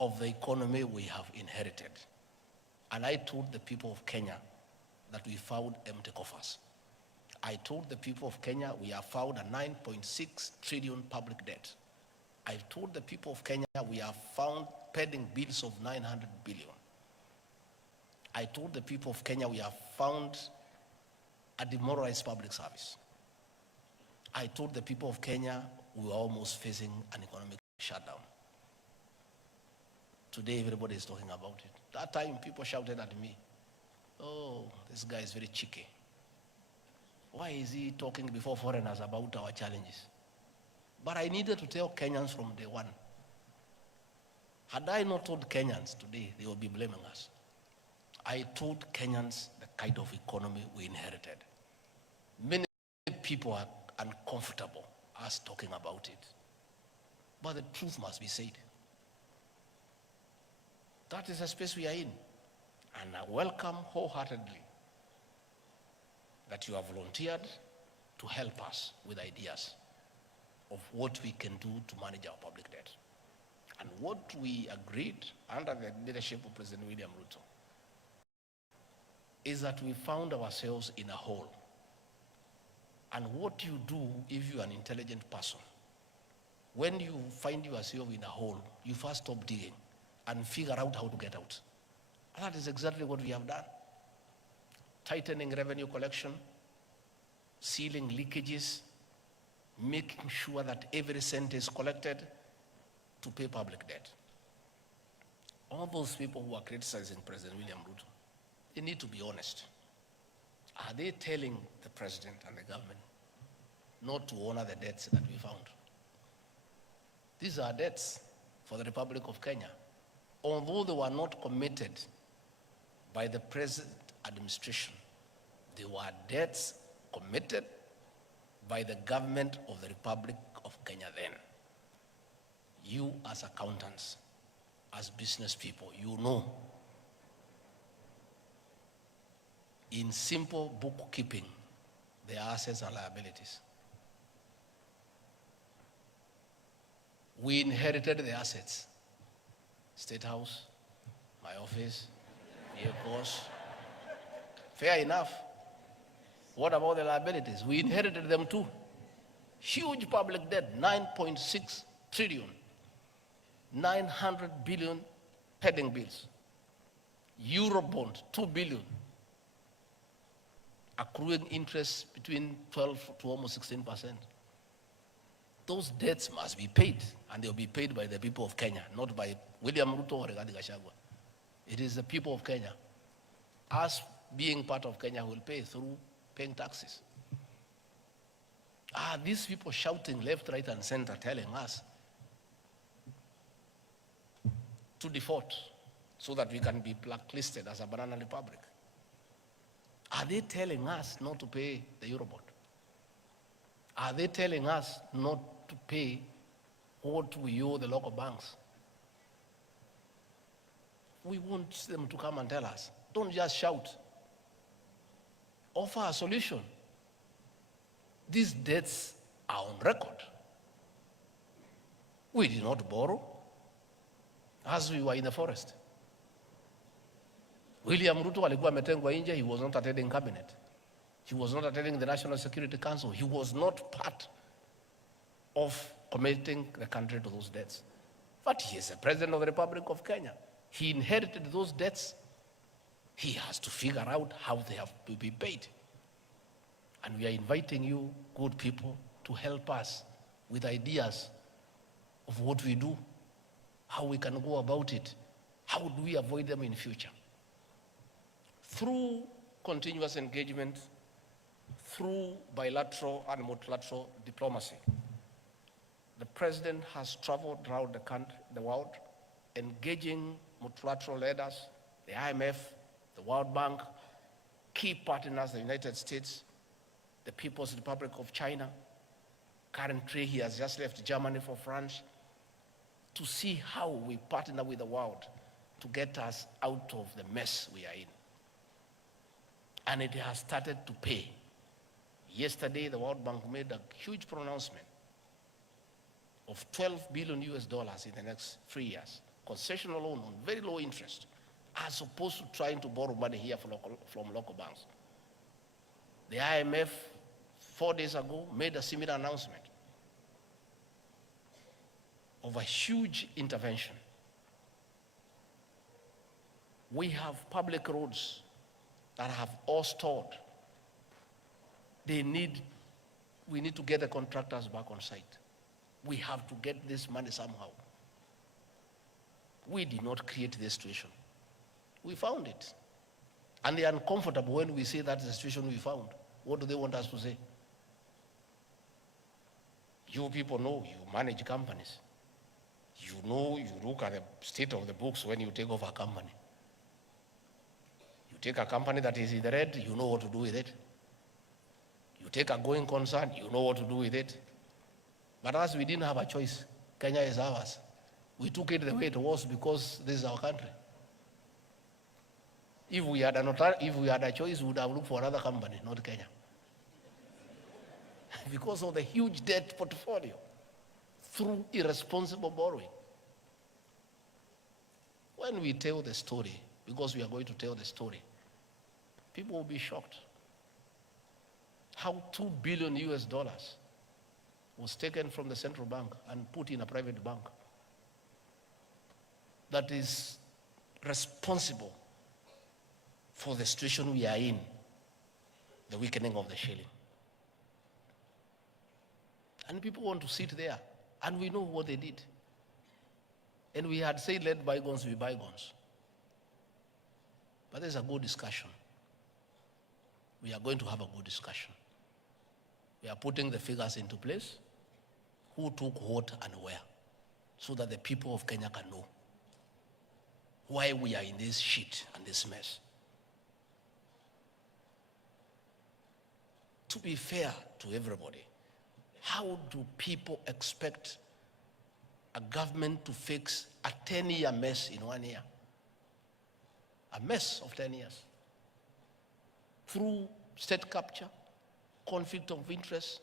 of the economy we have inherited. And I told the people of Kenya that we found empty coffers. I told the people of Kenya we have found a 9.6 trillion public debt. I told the people of Kenya we have found pending bills of 900 billion. I told the people of Kenya we have found a demoralized public service. I told the people of Kenya we were almost facing an economic shutdown. Today everybody is talking about it. That time people shouted at me, oh, this guy is very cheeky. Why is he talking before foreigners about our challenges? But I needed to tell Kenyans from day one. Had I not told Kenyans today, they would be blaming us. I told Kenyans the kind of economy we inherited. Many people are uncomfortable us talking about it. But the truth must be said. That is the space we are in. And I welcome wholeheartedly that you have volunteered to help us with ideas of what we can do to manage our public debt. And what we agreed under the leadership of President William Ruto is that we found ourselves in a hole. And what you do if you're an intelligent person, when you find yourself in a hole, you first stop digging and figure out how to get out. And that is exactly what we have done. Tightening revenue collection, sealing leakages, making sure that every cent is collected to pay public debt. All those people who are criticizing President William Ruto, they need to be honest. Are they telling the president and the government not to honor the debts that we found? These are debts for the Republic of Kenya. Although they were not committed by the present administration, they were debts committed by the government of the Republic of Kenya then. You as accountants, as business people, you know, in simple bookkeeping, there are assets and liabilities. We inherited the assets. State House, my office, vehicles. Fair enough. What about the liabilities? We inherited them too. Huge public debt, 9.6 trillion, 900 billion pending bills. Eurobond, 2 billion. Accruing interest between 12 to almost 16%. Those debts must be paid, and they'll be paid by the people of Kenya, not by William Ruto or Gachagua. It is the people of Kenya. Us being part of Kenya will pay through paying taxes. These people shouting left, right, and center telling us to default so that we can be blacklisted as a banana republic. Are they telling us not to pay the Eurobond? Are they telling us not to pay what we owe the local banks? We want them to come and tell us. Don't just shout. Offer a solution. These debts are on record. We did not borrow as we were in the forest. William Ruto alikuwa ametengwa nje. He was not attending cabinet. He was not attending the National Security Council. He was not part of committing the country to those debts. But he is the president of the Republic of Kenya. He inherited those debts. He has to figure out how they have to be paid. And we are inviting you, good people, to help us with ideas of what we do, how we can go about it, how do we avoid them in future. Through continuous engagement, through bilateral and multilateral diplomacy, the president has traveled around the country, the world, engaging multilateral leaders, the IMF, the World Bank, key partners, the United States, the People's Republic of China. Currently, he has just left Germany for France to see how we partner with the world to get us out of the mess we are in. And it has started to pay. Yesterday, the World Bank made a huge pronouncement of $12 billion in the next 3 years, concessional loan on very low interest, as opposed to trying to borrow money here from local banks. The IMF 4 days ago made a similar announcement of a huge intervention. We have public roads that have all stalled. We need to get the contractors back on site. We have to get this money somehow. We did not create this situation. We found it. And they are uncomfortable when we say that's the situation we found. What do they want us to say? You people know, you manage companies. You know, you look at the state of the books when you take over a company. You take a company that is in the red, you know what to do with it. You take a going concern, you know what to do with it. But us, we didn't have a choice. Kenya is ours. We took it the way it was because this is our country. If we had a choice, we would have looked for another company, not Kenya. Because of the huge debt portfolio through irresponsible borrowing. When we tell the story, because we are going to tell the story, people will be shocked. How $2 billion was taken from the central bank and put in a private bank that is responsible for the situation we are in, the weakening of the shilling. And people want to sit there, and we know what they did. And we had said, let bygones be bygones. But there's a good discussion. We are going to have a good discussion. We are putting the figures into place, who took what and where, so that the people of Kenya can know why we are in this shit and this mess. To be fair to everybody, how do people expect a government to fix a 10-year mess in 1 year? A mess of 10 years. Through state capture, conflict of interest,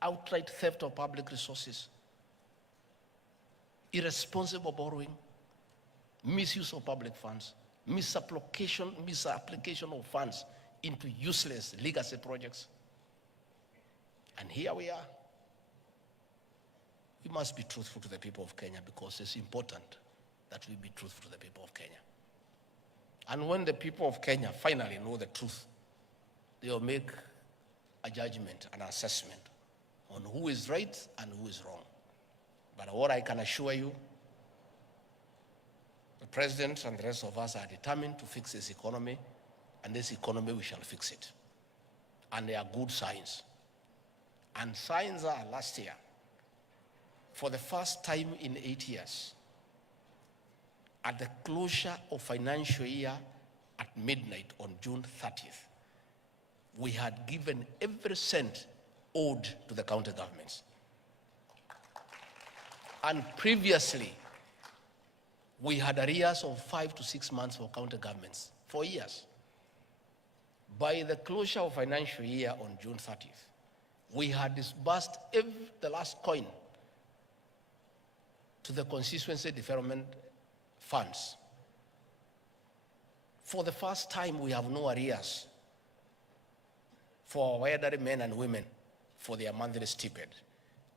outright theft of public resources, irresponsible borrowing, misuse of public funds, misapplication of funds into useless legacy projects. And here we are. We must be truthful to the people of Kenya because it's important that we be truthful to the people of Kenya. And when the people of Kenya finally know the truth, they will make a judgment, an assessment on who is right and who is wrong. But what I can assure you, the president and the rest of us are determined to fix this economy, and this economy we shall fix it. And there are good signs. And signs are last year, for the first time in 8 years, at the closure of financial year at midnight on June 30th, we had given every cent owed to the county governments. And previously, we had arrears of 5 to 6 months for county governments, for years. By the closure of financial year on June 30th, we had disbursed the last coin to the constituency development funds. For the first time, we have no arrears for our elderly men and women for their monthly stipend.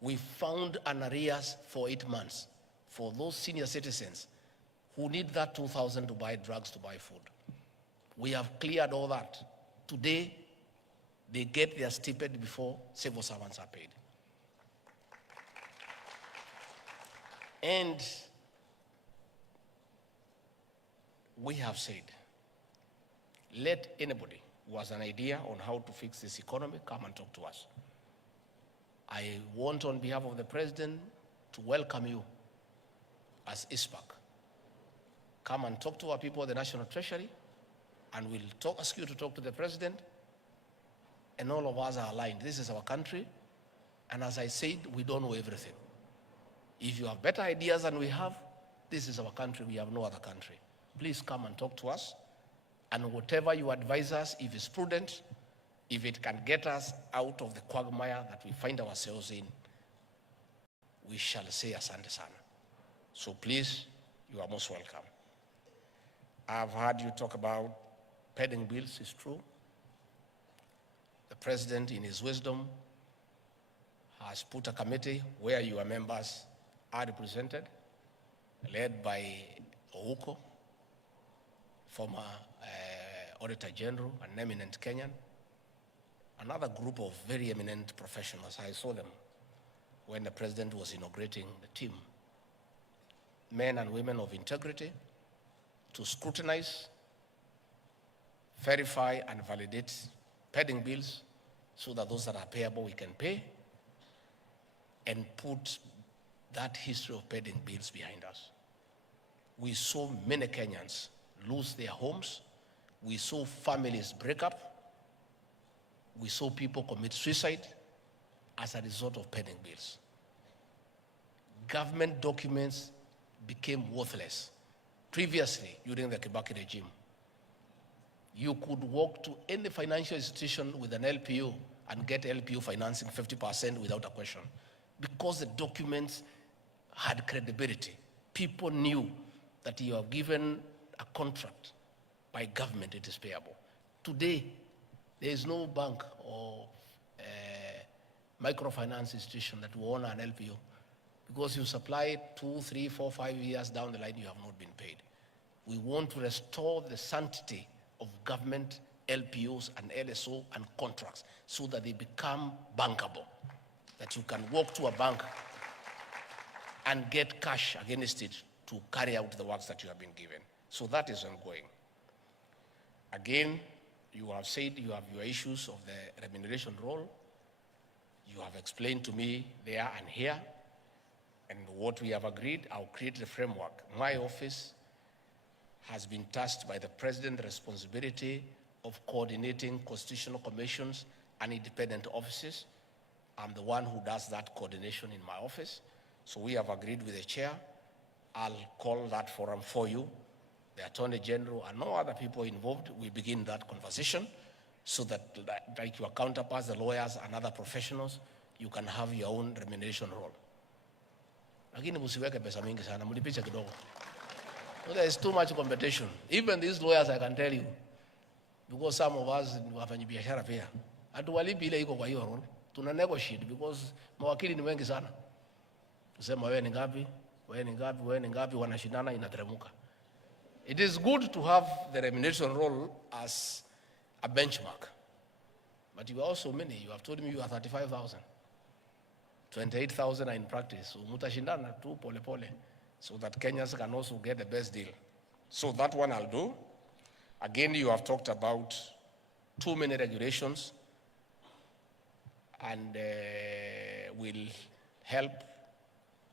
We found an arrears for 8 months for those senior citizens who need that 2,000 to buy drugs, to buy food. We have cleared all that. Today, they get their stipend before civil servants are paid. And we have said, let anybody who has an idea on how to fix this economy come and talk to us. I want, on behalf of the president, to welcome you as ISPAC. Come and talk to our people at the National Treasury, and we'll ask you to talk to the president, and all of us are aligned. This is our country, and as I said, we don't know everything. If you have better ideas than we have, this is our country, we have no other country. Please come and talk to us, and whatever you advise us, if it's prudent, if it can get us out of the quagmire that we find ourselves in, we shall say asante sana. So please, you are most welcome. I've heard you talk about pending bills, it's true. The President, in his wisdom, has put a committee where your members are represented, led by Uhuru, former Auditor General, an eminent Kenyan, another group of very eminent professionals. I saw them when the President was inaugurating the team. Men and women of integrity to scrutinize, verify, and validate pending bills so that those that are payable we can pay, and put that history of pending bills behind us. We saw many Kenyans lose their homes. We saw families break up. We saw people commit suicide as a result of pending bills. Government documents became worthless. Previously, during the Kibaki regime, you could walk to any financial institution with an LPO and get LPO financing 50% without a question, because the documents had credibility. People knew that you are given a contract by government, it is payable. Today, there is no bank or microfinance institution that will honor an LPO, because you supply it 2, 3, 4, 5 years down the line, you have not been paid. We want to restore the sanctity of government LPOs and LSO and contracts so that they become bankable, that you can walk to a bank and get cash against it to carry out the works that you have been given. So that is ongoing. Again, you have said you have your issues of the remuneration role. You have explained to me there and here, and what we have agreed, I'll create the framework. My office has been tasked by the President the responsibility of coordinating constitutional commissions and independent offices. I'm the one who does that coordination in my office. So we have agreed with the chair. I'll call that forum for you. The Attorney General and no other people involved, we begin that conversation so that, like your counterparts, the lawyers and other professionals, you can have your own remuneration role. Lakini msiweke pesa mingi sana, mlipicha kidogo. There is too much competition. Even these lawyers, I can tell you, because some of us wafanyi biashara pia, hatuwalipi ile iko kwa hiyo role. Tuna negotiate because mawakili ni wengi sana. Tusema wewe ni ngapi, wewe ni ngapi, wewe ni ngapi, wanashindana inateremuka. It is good to have the remuneration role as a benchmark. But you are also many. You have told me you are 35,000. 28,000 are in practice. So mutashindana tu pole pole, so that Kenyans can also get the best deal. So that one I'll do. Again, you have talked about too many regulations, and will help.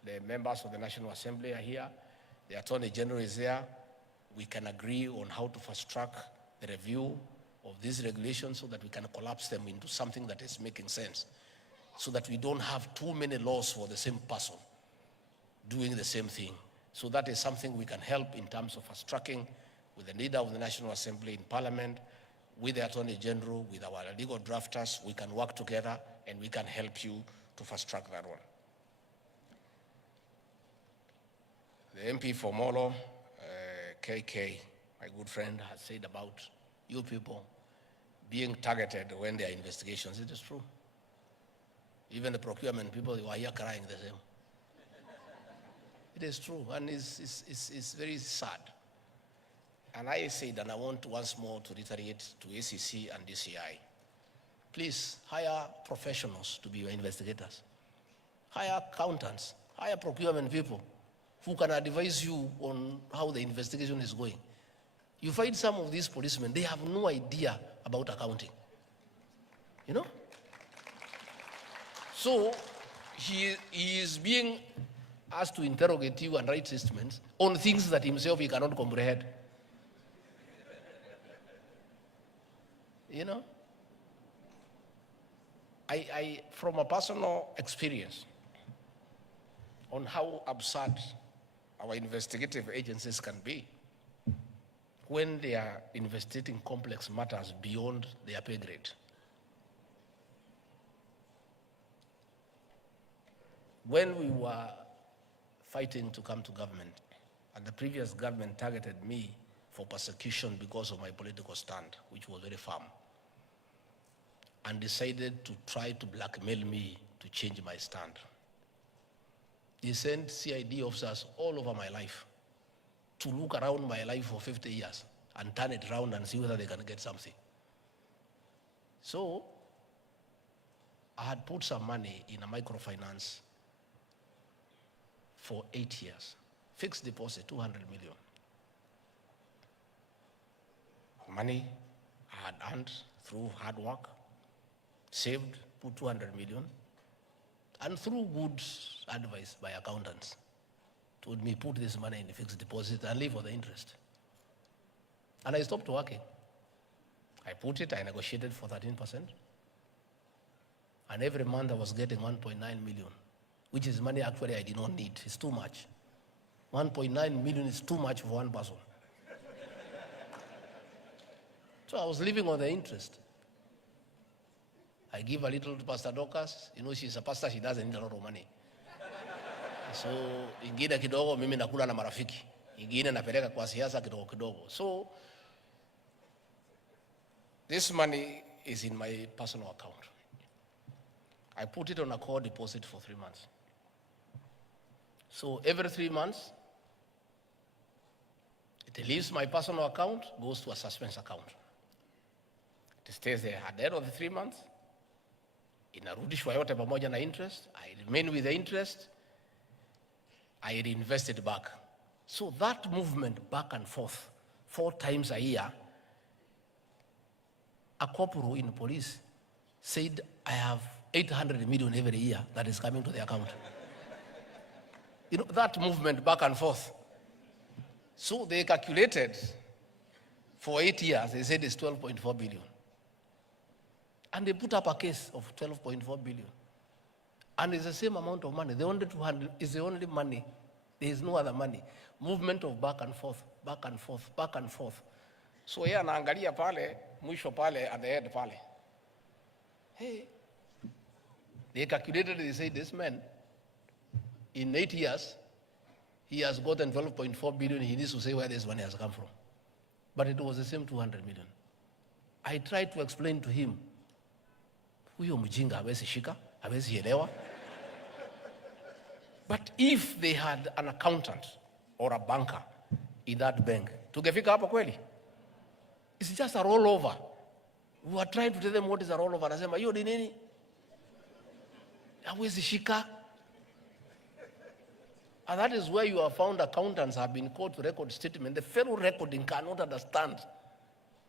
The members of the National Assembly are here. The Attorney General is there. We can agree on how to fast track the review of these regulations so that we can collapse them into something that is making sense, so that we don't have too many laws for the same person doing the same thing. So that is something we can help in terms of fast tracking with the leader of the National Assembly in Parliament, with the Attorney General, with our legal drafters. We can work together and we can help you to fast track that one. The MP for Molo, KK, my good friend, has said about you people being targeted when there are investigations. It is true. Even the procurement people who are here crying the same. It is true, and it's very sad. And I said, and I want once more to reiterate to ACC and DCI, please hire professionals to be your investigators. Hire accountants, hire procurement people who can advise you on how the investigation is going. You find some of these policemen, they have no idea about accounting. You know? So he is being asked to interrogate you and write statements on things that himself he cannot comprehend. You know? I from a personal experience on how absurd our investigative agencies can be when they are investigating complex matters beyond their pay grade. When we were fighting to come to government, And the previous government targeted me for persecution because of my political stand, which was very firm, and decided to try to blackmail me to change my stand. They sent CID officers all over my life to look around my life for 50 years and turn it around and see whether they can get something. So I had put some money in a microfinance for 8 years. Fixed deposit, 200 million. Money I had earned through hard work, saved, put 200 million, and through good advice by accountants, told me, put this money in a fixed deposit and live for the interest. And I stopped working. I put it, I negotiated for 13%. And every month I was getting 1.9 million, which is money actually I did not need. It's too much. 1.9 million is too much for one person. So I was living on the interest. I give a little to Pastor Dorcas. You know, she's a pastor, she doesn't need a lot of money. So, ingine kidogo, mimi nakula na marafiki. Ingine napeleka kwa siasa kidogo kidogo. So, this money is in my personal account. I put it on a core deposit for 3 months. So every 3 months, it leaves my personal account, goes to a suspense account. It stays there. At the end of the 3 months, inarudishwa yote pamoja na interest. I remain with the interest. I reinvest it back. So that movement back and forth, 4 times a year, a corporal in police said, I have 800 million every year that is coming to the account. You know, that movement back and forth. So they calculated for 8 years, they said it's 12.4 billion. And they put up a case of 12.4 billion. And it's the same amount of money. The only 200 is the only money. There is no other money. Movement of back and forth, back and forth, back and forth. So yeye anaangalia pale, mwisho pale, at the end pale. Hey, they calculated, they say this man, in 8 years, he has gotten 12.4 billion. He needs to say where this money has come from. But it was the same 200 million. I tried to explain to him, huyo mjinga hawezi shika, hawezi elewa. But if they had an accountant or a banker in that bank, tungefika hapo kweli? It's just a rollover. We are trying to tell them what is a rollover. Anasema, hiyo ni nini? Hawezi shika. And that is where you have found accountants have been called to record statement. The fellow recording cannot understand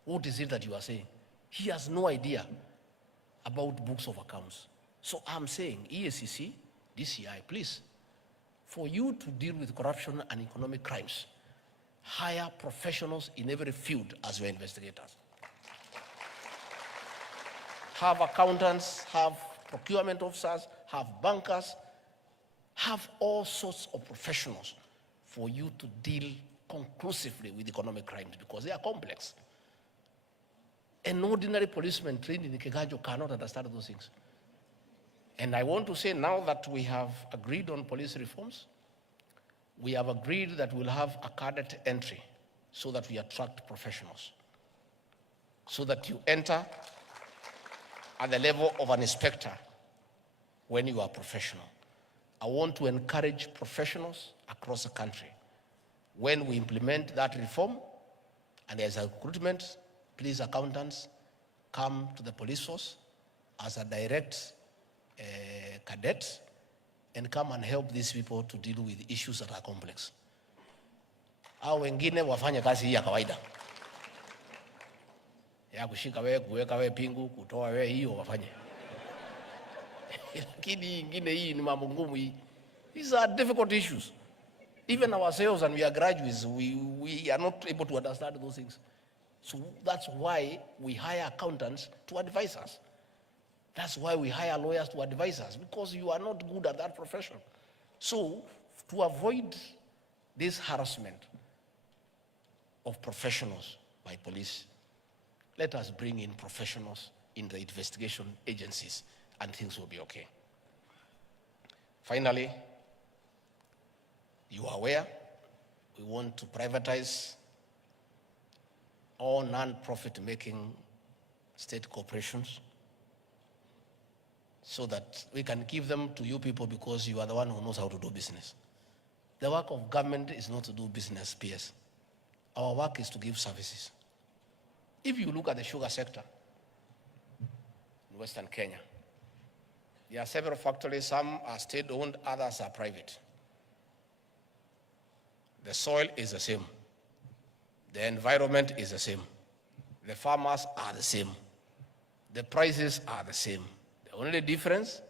what is it that you are saying. He has no idea about books of accounts. So I'm saying, EACC, DCI, please, for you to deal with corruption and economic crimes, hire professionals in every field as your investigators. Have accountants, have procurement officers, have bankers, have all sorts of professionals for you to deal conclusively with economic crimes because they are complex. An ordinary policeman trained in Kiganjo cannot understand those things. And I want to say now that we have agreed on police reforms, we have agreed that we'll have a cadet entry so that we attract professionals. So that you enter at the level of an inspector when you are professional. I want to encourage professionals across the country. When we implement that reform and there's a recruitment, please accountants, come to the police force as a direct cadet and come and help these people to deal with issues that are complex. Hao wengine wafanye kazi hii ya kawaida. Ya kushika wewe, kuweka wewe pingu, kutoa wewe, hiyo wafanye. Lakini ingine hii ni mambo ngumu hii. These are difficult issues. Even ourselves, and we are graduates, we are not able to understand those things. So that's why we hire accountants to advise us. That's why we hire lawyers to advise us, because you are not good at that profession. So to avoid this harassment of professionals by police, let us bring in professionals in the investigation agencies and things will be okay. Finally, you are aware We want to privatize all non-profit making state corporations so that we can give them to you people because you are the one who knows how to do business. The work of government is not to do business, PS. Our work is to give services. If you look at the sugar sector in Western Kenya, there are several factories, some are state-owned, others are private. The soil is the same. The environment is the same. The farmers are the same. The prices are the same. The only difference